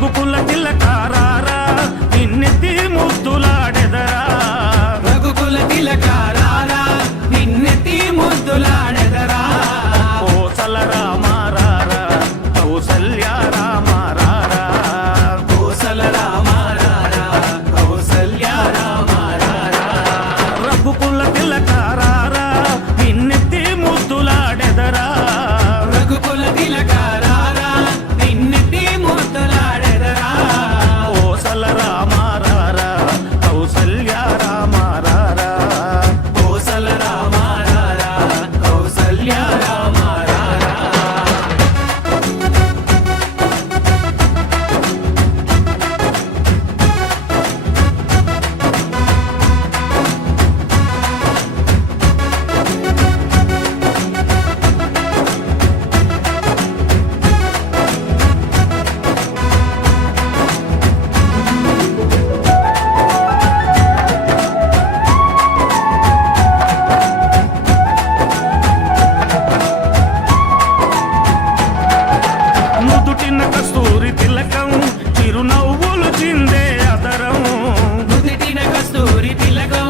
రఘుకుల తిలకారారా నిన్నెత్తి ముద్దులాడెదరా రఘుకుల తిలకారారా నిన్నెత్తి ముద్దులాడెదరా కోసల రామారారా కౌసల్య రామారారా కోసల రామారారా కౌసల్య రామారారా రఘుకుల తిలకారారా నిన్నెత్తి ముద్దులాడెదరా రఘుకుల తిలకారారా నిన్నెత్తి ముద్దులాడెదరా కోసల రామారారా కౌసల్య రామారారా కోసల రామారారా కౌసల్య రామారారా నుదుటిన కస్తూరి తిలకం చిరునవ్వులు చిందే అదరం నుదిటిన కస్తూరి తిలకం